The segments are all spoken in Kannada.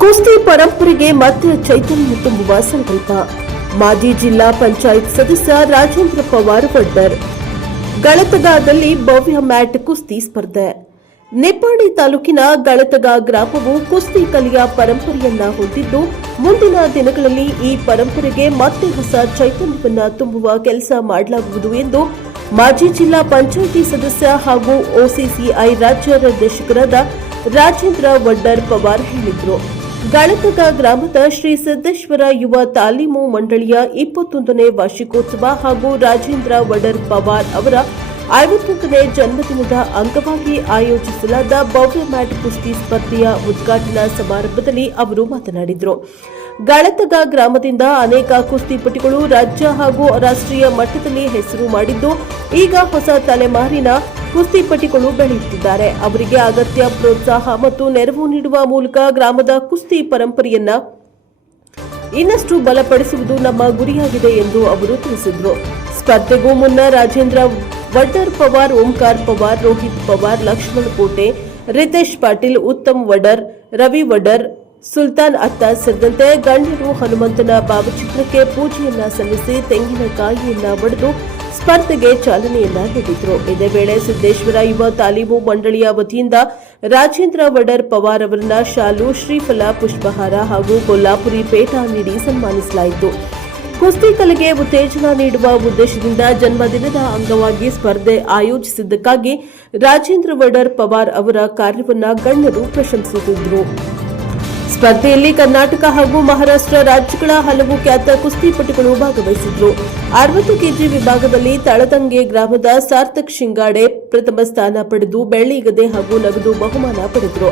ಕುಸ್ತಿ ಪರಂಪರೆಗೆ ಮತ್ತೆ ಚೈತನ್ಯ ತುಂಬುವ ಸಂಕಲ್ಪ. ಮಾಜಿ ಜಿಲ್ಲಾ ಪಂಚಾಯತ್ ಸದಸ್ಯ ರಾಜೇಂದ್ರ ಪವಾರ್ ವಡ್ಡರ್. ಗಳತಗಾದಲ್ಲಿ ಭವ್ಯ ಮ್ಯಾಟ್ ಕುಸ್ತಿ ಸ್ಪರ್ಧೆ. ನಿಪ್ಪಾಣಿ ತಾಲೂಕಿನ ಗಳತಗ ಗ್ರಾಮವು ಕುಸ್ತಿ ಕಲೆಯ ಪರಂಪರೆಯನ್ನ ಹೊಂದಿದ್ದು, ಮುಂದಿನ ದಿನಗಳಲ್ಲಿ ಈ ಪರಂಪರೆಗೆ ಮತ್ತೆ ಹೊಸ ಚೈತನ್ಯವನ್ನ ತುಂಬುವ ಕೆಲಸ ಮಾಡಲಾಗುವುದು ಎಂದು ಮಾಜಿ ಜಿಲ್ಲಾ ಪಂಚಾಯಿತಿ ಸದಸ್ಯ ಹಾಗೂ ಒಸಿಸಿಐ ರಾಜ್ಯ ನಿರ್ದೇಶಕರಾದ ರಾಜೇಂದ್ರ ವಡ್ಡರ್ ಪವಾರ್ ಹೇಳಿದರು. ಗಳತಗ ಗ್ರಾಮದ ಶ್ರೀ ಸಿದ್ದೇಶ್ವರ ಯುವ ತಾಲೀಮು ಮಂಡಳಿಯ 21ನೇ ವಾರ್ಷಿಕೋತ್ಸವ ಹಾಗೂ ರಾಜೇಂದ್ರ ವಡ್ಡರ್ ಪವಾರ್ ಅವರ 51ನೇ ಜನ್ಮದಿನದ ಅಂಗವಾಗಿ ಆಯೋಜಿಸಲಾದ ಭವ್ಯ ಮ್ಯಾಟ್ ಕುಸ್ತಿ ಸ್ಪರ್ಧೆಯ ಉದ್ಘಾಟನಾ ಸಮಾರಂಭದಲ್ಲಿ ಅವರು ಮಾತನಾಡಿದರು. ಗಳತಗ ಗ್ರಾಮದಿಂದ ಅನೇಕ ಕುಸ್ತಿಪಟುಗಳು ರಾಜ್ಯ ಹಾಗೂ ರಾಷ್ಟ್ರೀಯ ಮಟ್ಟದಲ್ಲಿ ಹೆಸರು ಮಾಡಿದ್ದು, ಈಗ ಹೊಸ ತಲೆಮಾರಿನ ಕುಸ್ತಿಪಟುಗಳು ಬೆಳೆಯುತ್ತಿದ್ದಾರೆ. ಅವರಿಗೆ ಅಗತ್ಯ ಪ್ರೋತ್ಸಾಹ ಮತ್ತು ನೆರವು ನೀಡುವ ಮೂಲಕ ಗ್ರಾಮದ ಕುಸ್ತಿ ಪರಂಪರೆಯನ್ನ ಇನ್ನಷ್ಟು ಬಲಪಡಿಸುವುದು ನಮ್ಮ ಗುರಿಯಾಗಿದೆ ಎಂದು ಅವರು ತಿಳಿಸಿದರು. ಸ್ಪರ್ಧೆಗೂ ಮುನ್ನ ರಾಜೇಂದ್ರ ವಡ್ಡರ್ ಪವಾರ್, ಓಂಕಾರ್ ಪವಾರ್, ರೋಹಿತ್ ಪವಾರ್, ಲಕ್ಷ್ಮಣ್ ಕೋಟೆ, ರಿತೇಶ್ ಪಾಟೀಲ್, ಉತ್ತಮ್ ವಡ್ಡರ್, ರವಿ ವಡ್ಡರ್, ಸುಲ್ತಾನ್ ಅತ್ತ ಸೇರಿದಂತೆ ಗಣ್ಯರು ಹನುಮಂತನ ಭಾವಚಿತ್ರಕ್ಕೆ ಪೂಜೆಯನ್ನ ಸಲ್ಲಿಸಿ ತೆಂಗಿನಕಾಯಿಯನ್ನ ಒಡೆದು ಸ್ಪರ್ಧೆಗೆ ಚಾಲನೆಯನ್ನ ನೀಡಿದರು. ಇದೇ ವೇಳೆ ಸಿದ್ದೇಶ್ವರ ಯುವ ತಾಲೀಮು ಮಂಡಳಿಯ ವತಿಯಿಂದ ರಾಜೇಂದ್ರ ವಡ್ಡರ್ ಪವಾರ್ ಅವರನ್ನ ಶಾಲು, ಶ್ರೀಫಲ, ಪುಷ್ಪಹಾರ ಹಾಗೂ ಕೊಲ್ಲಾಪುರಿ ಪೇಟ ನೀಡಿ ಸನ್ಮಾನಿಸಲಾಯಿತು. ಕುಸ್ತಿ ಕಲೆಗೆ ಉತ್ತೇಜನ ನೀಡುವ ಉದ್ದೇಶದಿಂದ ಜನ್ಮದಿನದ ಅಂಗವಾಗಿ ಸ್ಪರ್ಧೆ ಆಯೋಜಿಸಿದ್ದಕ್ಕಾಗಿ ರಾಜೇಂದ್ರ ವಡ್ಡರ್ ಪವಾರ್ ಅವರ ಕಾರ್ಯವನ್ನ ಗಣ್ಯರು ಪ್ರಶಂಸಿಸಿದರು. ಸ್ಪರ್ಧೆಯಲ್ಲಿ ಕರ್ನಾಟಕ ಹಾಗೂ ಮಹಾರಾಷ್ಟ್ರ ರಾಜ್ಯಗಳ ಹಲವು ಖ್ಯಾತ ಕುಸ್ತಿಪಟುಗಳು ಭಾಗವಹಿಸಿದ್ರು. 60 ಕೆಜಿ ವಿಭಾಗದಲ್ಲಿ ತಳದಂಗೆ ಗ್ರಾಮದ ಸಾರ್ಥಕ್ ಶಿಂಗಾಡೆ ಪ್ರಥಮ ಸ್ಥಾನ ಪಡೆದು ಬೆಳ್ಳಿ ಗದೆ ಹಾಗೂ ನಗದು ಬಹುಮಾನ ಪಡೆದರು.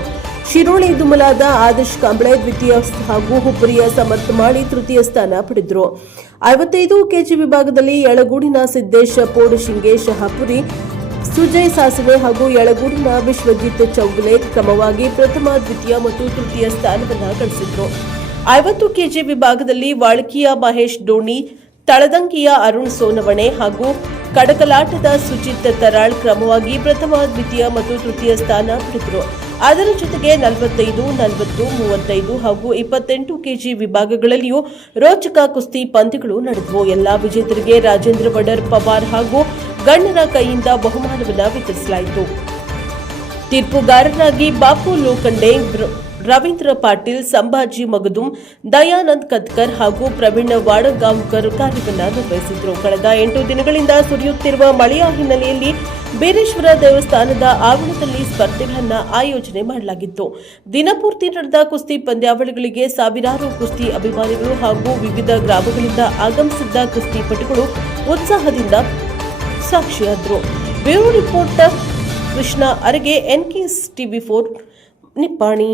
ಶಿರೋಳಿ ದುಮಲಾದ ಆದರ್ಶ್ ಕಾಂಬ್ಳೆ ದ್ವಿತೀಯ ಹಾಗೂ ಹುಬ್ಬರಿಯ ಸಮರ್ಥ ಮಾಡಿ ತೃತೀಯ ಸ್ಥಾನ ಪಡೆದರು. 55 ಕೆಜಿ ವಿಭಾಗದಲ್ಲಿ ಯಳಗೂಡಿನ ಸಿದ್ದೇಶ್ ಪೋಡಶಿಂಗೆ ಶಹಾಪುರಿ, ಸುಜಯ್ ಸಾಸನೆ ಹಾಗೂ ಯಳಗೂಡಿನ ವಿಶ್ವಜಿತ್ ಚೌಗಲೆ ಕ್ರಮವಾಗಿ ಪ್ರಥಮ, ದ್ವಿತೀಯ ಮತ್ತು ತೃತೀಯ ಸ್ಥಾನವನ್ನು ಗಳಿಸಿದರು. 50 ಕೆಜಿ ವಿಭಾಗದಲ್ಲಿ ವಾಳಕಿಯ ಮಹೇಶ್ ಡೋಣಿ, ತಳದಂಗಿಯ ಅರುಣ್ ಸೋನವಣೆ ಹಾಗೂ ಕಡಕಲಾಟದ ಸುಜಿತ್ ತರಾಳ್ ಕ್ರಮವಾಗಿ ಪ್ರಥಮ, ದ್ವಿತೀಯ ಮತ್ತು ತೃತೀಯ ಸ್ಥಾನ ಪಡೆದರು. ಅದರ ಜೊತೆಗೆ 45, 40, 35 ಹಾಗೂ 28 ಕೆಜಿ ವಿಭಾಗಗಳಲ್ಲಿಯೂ ರೋಚಕ ಕುಸ್ತಿ ಪಂದ್ಯಗಳು ನಡೆದವು. ಎಲ್ಲಾ ವಿಜೇತರಿಗೆ ರಾಜೇಂದ್ರ ವಡ್ಡರ್ ಪವಾರ್ ಹಾಗೂ ಗಣ್ಯರ ಕೈಯಿಂದ ಬಹುಮಾನವನ್ನು ವಿತರಿಸಲಾಯಿತು. ತೀರ್ಪುಗಾರರಾಗಿ ಬಾಪು ಲೋಖಂಡೆ, ರವೀಂದ್ರ ಪಾಟೀಲ್, ಸಂಭಾಜಿ ಮಗದುಂ, ದಯಾನಂದ್ ಕತ್ಕರ್ ಹಾಗೂ ಪ್ರವೀಣ್ ವಾಡಗಾಂವ್ಕರ್ ಕಾರ್ಯವನ್ನು ನಿರ್ವಹಿಸಿದರು. ಕಳೆದ 8 ದಿನಗಳಿಂದ ಸುರಿಯುತ್ತಿರುವ ಮಳೆಯ ಹಿನ್ನೆಲೆಯಲ್ಲಿ ಬೀರೇಶ್ವರ ದೇವಸ್ಥಾನದ ಆವರಣದಲ್ಲಿ ಸ್ಪರ್ಧೆಗಳನ್ನು ಆಯೋಜನೆ ಮಾಡಲಾಗಿತ್ತು. ದಿನಪೂರ್ತಿ ನಡೆದ ಕುಸ್ತಿ ಪಂದ್ಯಾವಳಿಗಳಿಗೆ ಸಾವಿರಾರು ಕುಸ್ತಿ ಅಭಿಮಾನಿಗಳು ಹಾಗೂ ವಿವಿಧ ಗ್ರಾಮಗಳಿಂದ ಆಗಮಿಸಿದ್ದ ಕುಸ್ತಿಪಟುಗಳು ಉತ್ಸಾಹದಿಂದ ಸಾಕ್ಷಿಯಾದರು. Bureau reporter Krishna Arage, NKS ಟಿವಿ4 ನಿಪ್ಪಾಣಿ.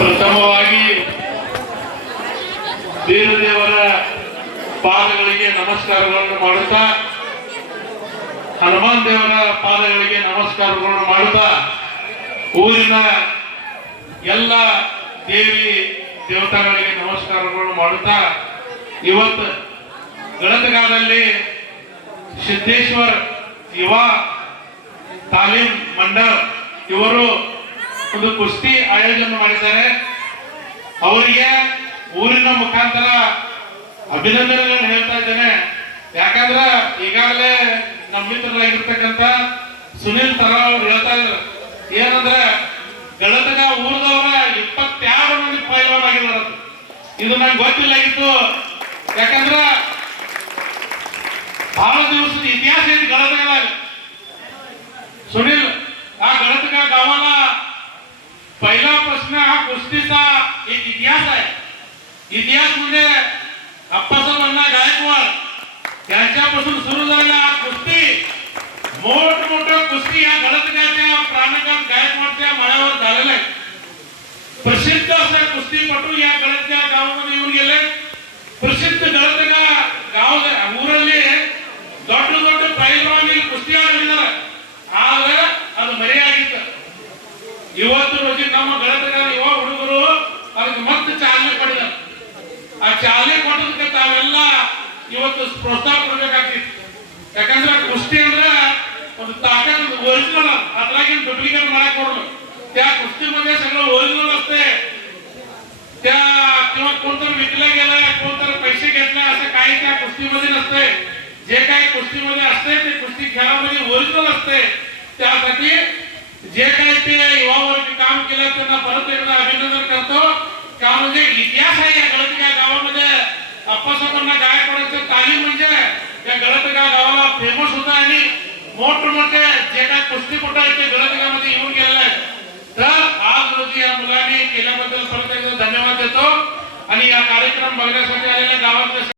ಪ್ರಥಮವಾಗಿ ದೇವರ ಪಾದಗಳಿಗೆ ನಮಸ್ಕಾರಗಳನ್ನು ಮಾಡುತ್ತಾ, ಹನುಮಾನ್ ದೇವರ ಪಾದಗಳಿಗೆ ನಮಸ್ಕಾರಗಳನ್ನು ಮಾಡುತ್ತಾ, ಊರಿನ ಎಲ್ಲ ದೇವಿ ದೇವತಾಗಳಿಗೆ ನಮಸ್ಕಾರಗಳನ್ನು ಮಾಡುತ್ತಾ, ಇವತ್ತು ಗಳತಗಾದಲ್ಲಿ ಸಿದ್ದೇಶ್ವರ ಯುವ ತಾಲೀಮ್ ಮಂಡಳ ಇವರು ಒಂದು ಕುಸ್ತಿ ಆಯೋಜನೆ ಮಾಡಿದ್ದಾರೆ. ಅವರಿಗೆ ಊರಿನ ಮುಖಾಂತರ ಅಭಿನಂದನೆಗಳನ್ನು ಹೇಳ್ತಾ ಇದ್ದೇನೆ. ಯಾಕಂದ್ರೆ ಈಗಾಗಲೇ ನಮ್ಮ ಮಿತ್ರರಾಗಿರ್ತಕ್ಕಂಥ ಸುನಿಲ್ ತರಾಳ್ ಅವರು ಹೇಳ್ತಾ ಇದ್ರು, ಏನಂದ್ರೆ ಗಳತಗ ಊರದವರ 22 ಮಂದಿ ಪೈಲ್ವಾನ್ ಆಗಿದ್ದಾರೆ. ಇದು ನಂಗೆ ಗೊತ್ತಿಲ್ಲ ಇತ್ತು. ಯಾಕಂದ್ರೆ ಬಹಳ ದಿವಸದ ಇತಿಹಾಸ ಐತಿ ಗಳತಗದಾಗ. सुनील हा गलत का गावाला पहिला प्रश्न हा कुस्तीचा एक इतिहास आहे. इतिहास म्हणजे अप्पासाहेब अण्णा गायकवाड यांच्यापासून सुरू झालेला हा कुस्ती मोठमोठ्या कुस्ती या गलतगाच्या प्राणघात गायकवाडच्या माळ्यावर झालेला आहे. प्रसिद्ध असे कुस्तीपटू या गलतच्या गावामध्ये येऊन गेले. प्रसिद्ध गलतगा गाव ಊರಲ್ಲಿ ದೊಡ್ಡ ದೊಡ್ಡ ಪೈಲ್ವಾನಿ ಕುಸ್ತಿ ಆಡಿದ್ದಾರೆ. ಆದ್ರೆ ಅದು ಮರೆಯಾಗಿತ್ತು. ಇವತ್ತು ರೋಜಿ ನಮ್ಮ ಗಳತಗ ಯುವ ಹುಡುಗರು ಅದಕ್ಕೆ ಮತ್ತೆ ಚಾಲನೆ ಪಡೆದರು. ಆ ಚಾಲನೆ ಕೊಟ್ಟದಕ್ಕೆ ತಾವೆಲ್ಲ ಇವತ್ತು ಪ್ರೋತ್ಸಾಹ ಕೊಡಬೇಕಾಗ್ತಿತ್ತು. ಯಾಕಂದ್ರೆ ಕುಸ್ತಿ ಅಂದ್ರೆ ಒಂದು ತಾಕತ್ ओरिजिनल ಅದ್ರಾಗಿನ डुप्लिकेट ಮಾಡಕ್ ಬರಲ್ಲ त्या कुस्तीमध्ये सगळं ओरिजिनल असते त्या किंवा कोणतर विकलं गेलं कोणतर पैसे घेतले असं काही त्या कुस्तीमध्ये नसते जे काही कुस्तीमध्ये असते ते कुस्ती खेळामध्ये ओरिजिनल असते त्यासाठी जे काही ते युवावर काम केलं त्यांना परत एकदा अभिनंदन करतो का म्हणजे इतिहास आहे या गळतगाव गावामध्ये अप्पासाहेबांना गायकवाडांचं तालीम म्हणजे या गळतगाव गावाला फेमस होतं आणि मोठमोठे जे काही कुस्तीपटू आहेत ते गळतगावमध्ये येऊन गेलेले आहेत तर आज रोजी या मुलांनी केल्याबद्दल परत एकदा धन्यवाद देतो आणि या कार्यक्रम बघण्यासाठी आलेल्या गावातल्या